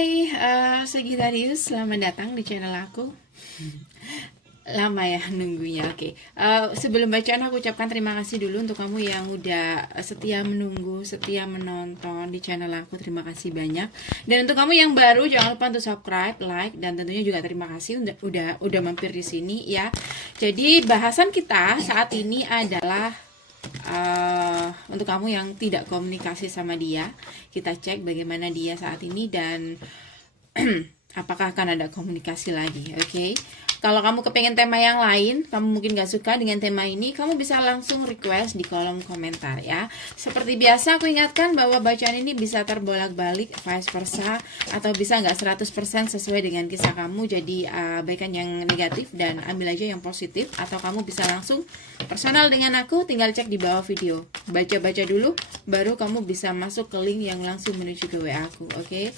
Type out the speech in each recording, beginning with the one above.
Hai, Sagittarius, selamat datang di channel aku. Lama ya nunggunya, oke. Sebelum bacaan aku ucapkan terima kasih dulu untuk kamu yang udah setia menunggu, setia menonton di channel aku. Terima kasih banyak. Dan untuk kamu yang baru, jangan lupa untuk subscribe, like, dan tentunya juga terima kasih udah mampir di sini ya. Jadi bahasan kita saat ini adalah untuk kamu yang tidak komunikasi sama dia, kita cek bagaimana dia saat ini dan apakah akan ada komunikasi lagi, oke? Kalau kamu kepengen tema yang lain, kamu mungkin gak suka dengan tema ini, kamu bisa langsung request di kolom komentar ya. Seperti biasa aku ingatkan bahwa bacaan ini bisa terbolak-balik, vice versa, atau bisa nggak 100% sesuai dengan kisah kamu. Jadi abaikan yang negatif dan ambil aja yang positif. Atau kamu bisa langsung personal dengan aku, tinggal cek di bawah video. Baca-baca dulu, baru kamu bisa masuk ke link yang langsung menuju ke WA aku, oke?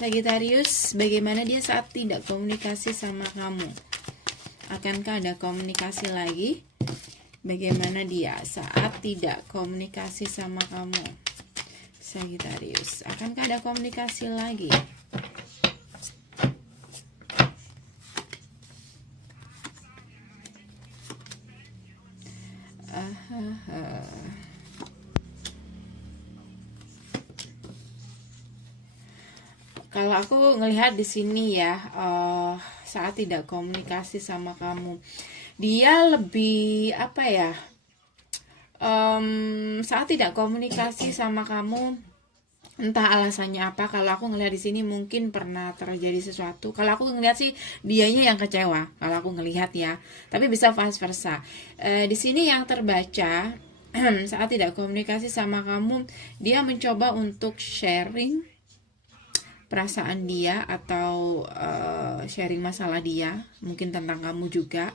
Sagittarius, bagaimana dia saat tidak komunikasi sama kamu? Akankah ada komunikasi lagi? Bagaimana dia saat tidak komunikasi sama kamu? Sagittarius, akankah ada komunikasi lagi? Kalau aku ngelihat di sini ya, saat tidak komunikasi sama kamu, dia lebih apa ya? Saat tidak komunikasi sama kamu, entah alasannya apa. Kalau aku ngelihat di sini mungkin pernah terjadi sesuatu. Kalau aku ngelihat sih dianya yang kecewa. Kalau aku ngelihat ya, tapi bisa vice versa. Di sini yang terbaca saat tidak komunikasi sama kamu, dia mencoba untuk sharing perasaan dia atau sharing masalah dia, mungkin tentang kamu juga,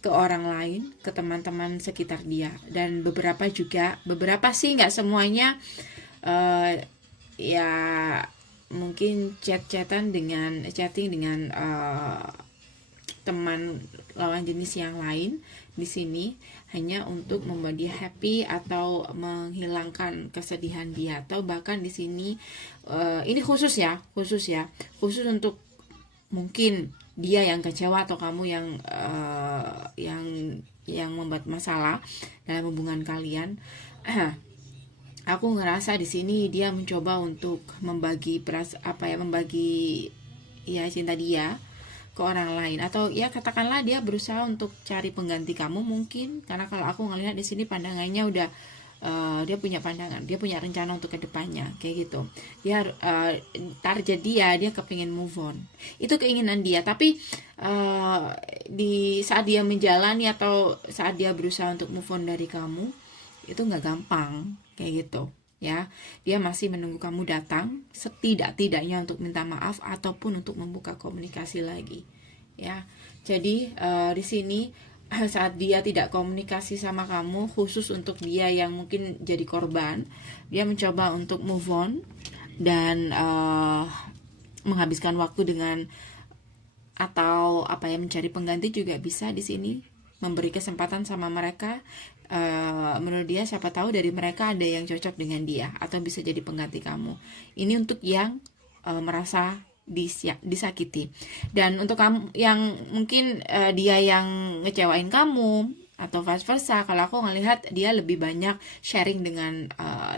ke orang lain, ke teman-teman sekitar dia. Dan beberapa sih, nggak semuanya, ya mungkin chatting dengan teman lawan jenis yang lain di sini hanya untuk membuat dia happy atau menghilangkan kesedihan dia, atau bahkan di sini ini khusus untuk mungkin dia yang kecewa atau kamu yang membuat masalah dalam hubungan kalian. Aku ngerasa di sini dia mencoba untuk membagi cinta dia ke orang lain, atau ya katakanlah dia berusaha untuk cari pengganti kamu mungkin, karena kalau aku ngelihat di sini pandangannya udah dia punya pandangan, dia punya rencana untuk kedepannya kayak gitu. Dia target dia kepingin move on, itu keinginan dia. Tapi di saat dia menjalani atau saat dia berusaha untuk move on dari kamu, itu nggak gampang kayak gitu ya. Dia masih menunggu kamu datang setidak-tidaknya untuk minta maaf ataupun untuk membuka komunikasi lagi ya. Jadi di sini saat dia tidak komunikasi sama kamu, khusus untuk dia yang mungkin jadi korban, dia mencoba untuk move on dan menghabiskan waktu dengan, atau mencari pengganti juga bisa di sini, memberi kesempatan sama mereka. Menurut dia siapa tahu dari mereka ada yang cocok dengan dia atau bisa jadi pengganti kamu. Ini untuk yang merasa disakiti. Dan untuk kamu yang mungkin dia yang ngecewain kamu atau vice versa, kalau aku ngelihat dia lebih banyak sharing dengan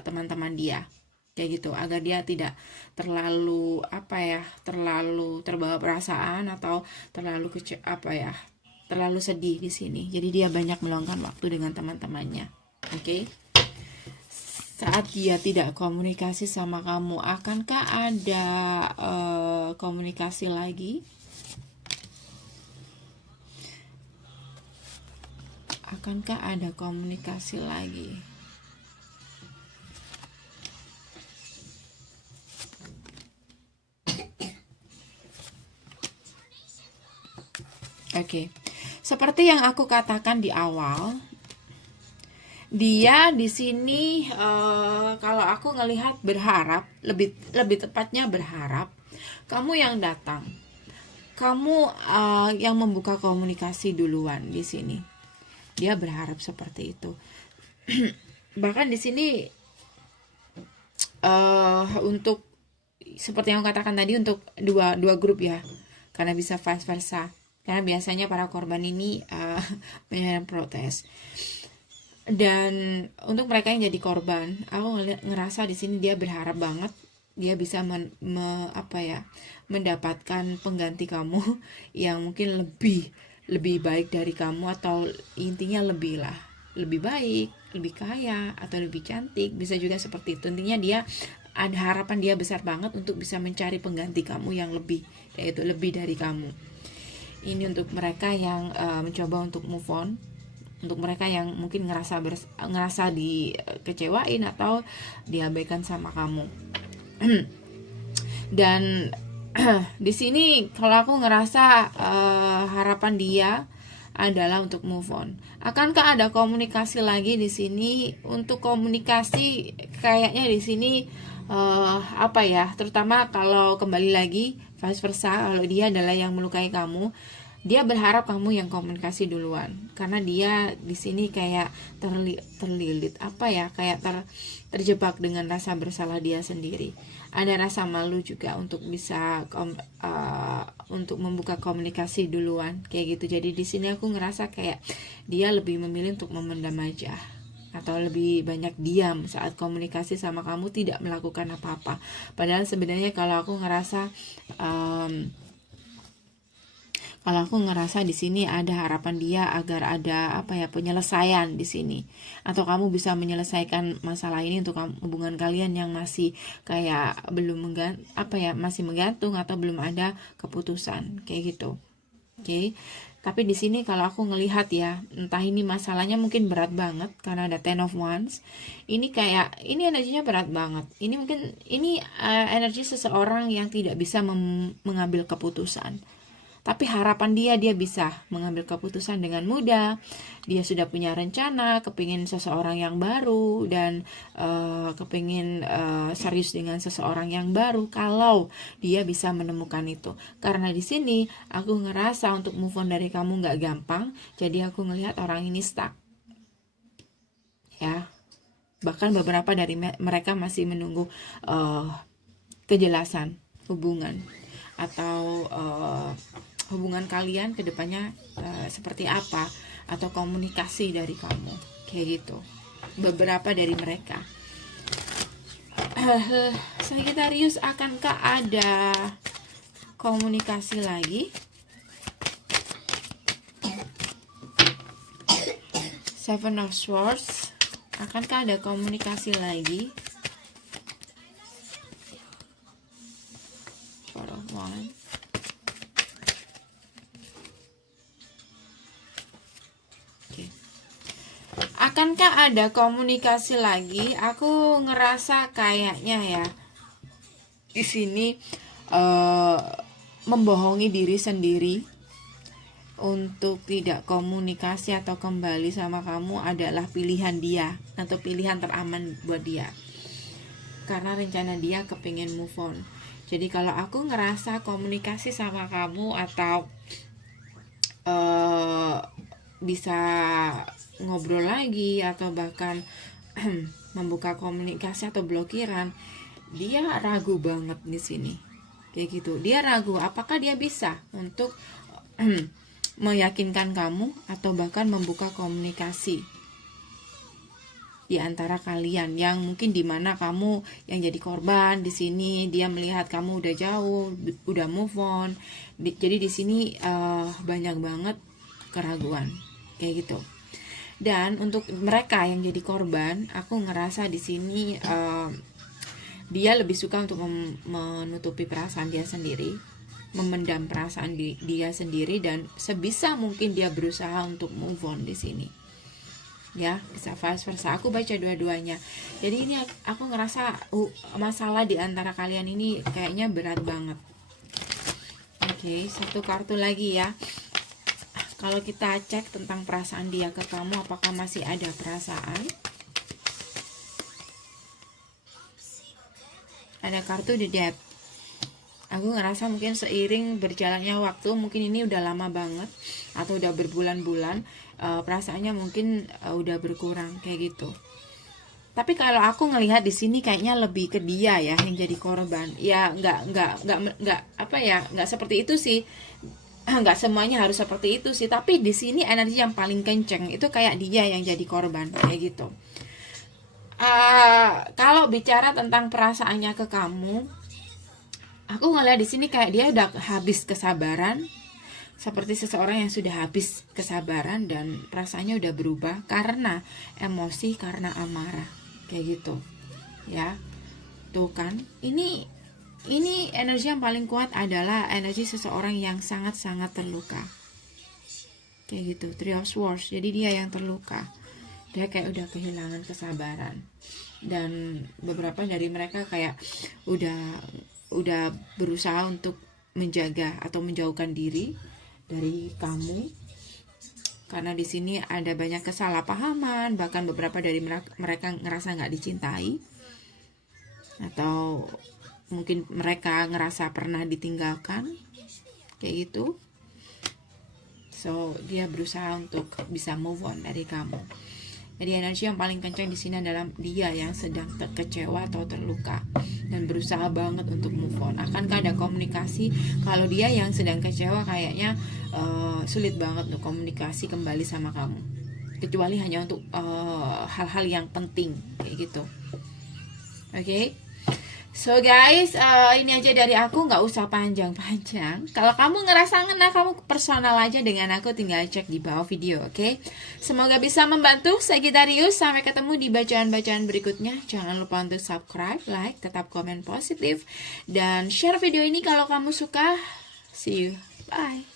teman-teman dia kayak gitu, agar dia tidak terlalu terlalu terbawa perasaan atau terlalu terlalu sedih di sini. Jadi dia banyak meluangkan waktu dengan teman-temannya. Oke. Saat dia tidak komunikasi sama kamu, akankah ada komunikasi lagi? Akankah ada komunikasi lagi? Oke. Seperti yang aku katakan di awal, dia di sini kalau aku ngelihat berharap, lebih tepatnya berharap kamu yang datang, kamu yang membuka komunikasi duluan di sini. Dia berharap seperti itu. Bahkan di sini untuk seperti yang aku katakan tadi untuk dua grup ya, karena bisa vice versa, karena biasanya para korban ini banyak protes. Dan untuk mereka yang jadi korban, aku ngerasa di sini dia berharap banget dia bisa mendapatkan pengganti kamu yang mungkin lebih baik dari kamu, atau intinya lebih baik, lebih kaya, atau lebih cantik, bisa juga seperti itu. Intinya dia ada harapan, dia besar banget untuk bisa mencari pengganti kamu yang yaitu lebih dari kamu. Ini untuk mereka yang mencoba untuk move on, untuk mereka yang mungkin ngerasa dikecewain atau diabaikan sama kamu. Dan di sini kalau aku ngerasa harapan dia adalah untuk move on. Akankah ada komunikasi lagi di sini? Untuk komunikasi kayaknya di sini terutama kalau kembali lagi vice versa, kalau dia adalah yang melukai kamu, dia berharap kamu yang komunikasi duluan, karena dia di sini kayak terlilit kayak terjebak dengan rasa bersalah dia sendiri. Ada rasa malu juga untuk bisa untuk membuka komunikasi duluan kayak gitu. Jadi di sini aku ngerasa kayak dia lebih memilih untuk memendam aja, atau lebih banyak diam saat komunikasi sama kamu, tidak melakukan apa-apa. Padahal sebenarnya kalau aku ngerasa di sini ada harapan dia agar ada penyelesaian di sini, atau kamu bisa menyelesaikan masalah ini untuk hubungan kalian yang masih kayak belum masih menggantung atau belum ada keputusan kayak gitu. Oke. Tapi di sini kalau aku ngelihat ya, entah ini masalahnya mungkin berat banget karena ada Ten of Wands. Ini energinya berat banget. Ini mungkin energi seseorang yang tidak bisa mengambil keputusan. Tapi harapan dia bisa mengambil keputusan dengan mudah. Dia sudah punya rencana, kepingin seseorang yang baru, dan kepingin serius dengan seseorang yang baru. Kalau dia bisa menemukan itu, karena di sini aku ngerasa untuk move on dari kamu nggak gampang. Jadi aku ngelihat orang ini stuck, ya. Bahkan beberapa dari mereka masih menunggu kejelasan hubungan, atau hubungan kalian kedepannya seperti apa, atau komunikasi dari kamu kayak gitu. Beberapa dari mereka. Sagittarius, akankah ada komunikasi lagi? Seven of Swords, akankah ada komunikasi lagi? Four of Wands. Akankah ada komunikasi lagi? Aku ngerasa kayaknya ya di sini membohongi diri sendiri untuk tidak komunikasi atau kembali sama kamu adalah pilihan dia, atau pilihan teraman buat dia, karena rencana dia kepingin move on. Jadi kalau aku ngerasa komunikasi sama kamu atau bisa ngobrol lagi, atau bahkan membuka komunikasi atau blokiran, dia ragu banget di sini kayak gitu. Dia ragu apakah dia bisa untuk meyakinkan kamu, atau bahkan membuka komunikasi di antara kalian, yang mungkin dimana kamu yang jadi korban di sini. Dia melihat kamu udah jauh, udah move on. Jadi di sini banyak banget keraguan kayak gitu. Dan untuk mereka yang jadi korban, aku ngerasa di sini dia lebih suka untuk menutupi perasaan dia sendiri, memendam perasaan dia sendiri, dan sebisa mungkin dia berusaha untuk move on di sini. Ya, bisa vice versa. Aku baca dua-duanya. Jadi ini aku ngerasa masalah di antara kalian ini kayaknya berat banget. Oke, satu kartu lagi ya. Kalau kita cek tentang perasaan dia ke kamu, apakah masih ada perasaan? Ada kartu The Death. Aku ngerasa mungkin seiring berjalannya waktu, mungkin ini udah lama banget atau udah berbulan-bulan, perasaannya mungkin udah berkurang kayak gitu. Tapi kalau aku ngelihat di sini kayaknya lebih ke dia ya yang jadi korban. Ya nggak apa ya, nggak seperti itu sih. Nggak semuanya harus seperti itu sih. Tapi di sini energi yang paling kenceng itu kayak dia yang jadi korban kayak gitu. Kalau bicara tentang perasaannya ke kamu, aku ngeliat di sini kayak dia udah habis kesabaran, seperti seseorang yang sudah habis kesabaran dan rasanya udah berubah karena emosi, karena amarah kayak gitu ya. Tuh kan, ini energi yang paling kuat adalah energi seseorang yang sangat-sangat terluka kayak gitu. Three of Swords, jadi dia yang terluka, dia kayak udah kehilangan kesabaran, dan beberapa dari mereka kayak udah berusaha untuk menjaga atau menjauhkan diri dari kamu karena di sini ada banyak kesalahpahaman, bahkan beberapa dari mereka ngerasa nggak dicintai, atau mungkin mereka ngerasa pernah ditinggalkan kayak gitu. So dia berusaha untuk bisa move on dari kamu. Jadi energi yang paling kencang di sini adalah dia yang sedang kecewa atau terluka dan berusaha banget untuk move on. Akankah ada komunikasi? Kalau dia yang sedang kecewa kayaknya sulit banget untuk komunikasi kembali sama kamu, kecuali hanya untuk hal-hal yang penting kayak gitu. Oke. So guys, ini aja dari aku, nggak usah panjang-panjang. Kalau kamu ngerasa ngena, kamu personal aja dengan aku, tinggal cek di bawah video, oke? Semoga bisa membantu. Sagittarius, sampai ketemu di bacaan-bacaan berikutnya. Jangan lupa untuk subscribe, like, tetap komen positif, dan share video ini kalau kamu suka. See you, bye.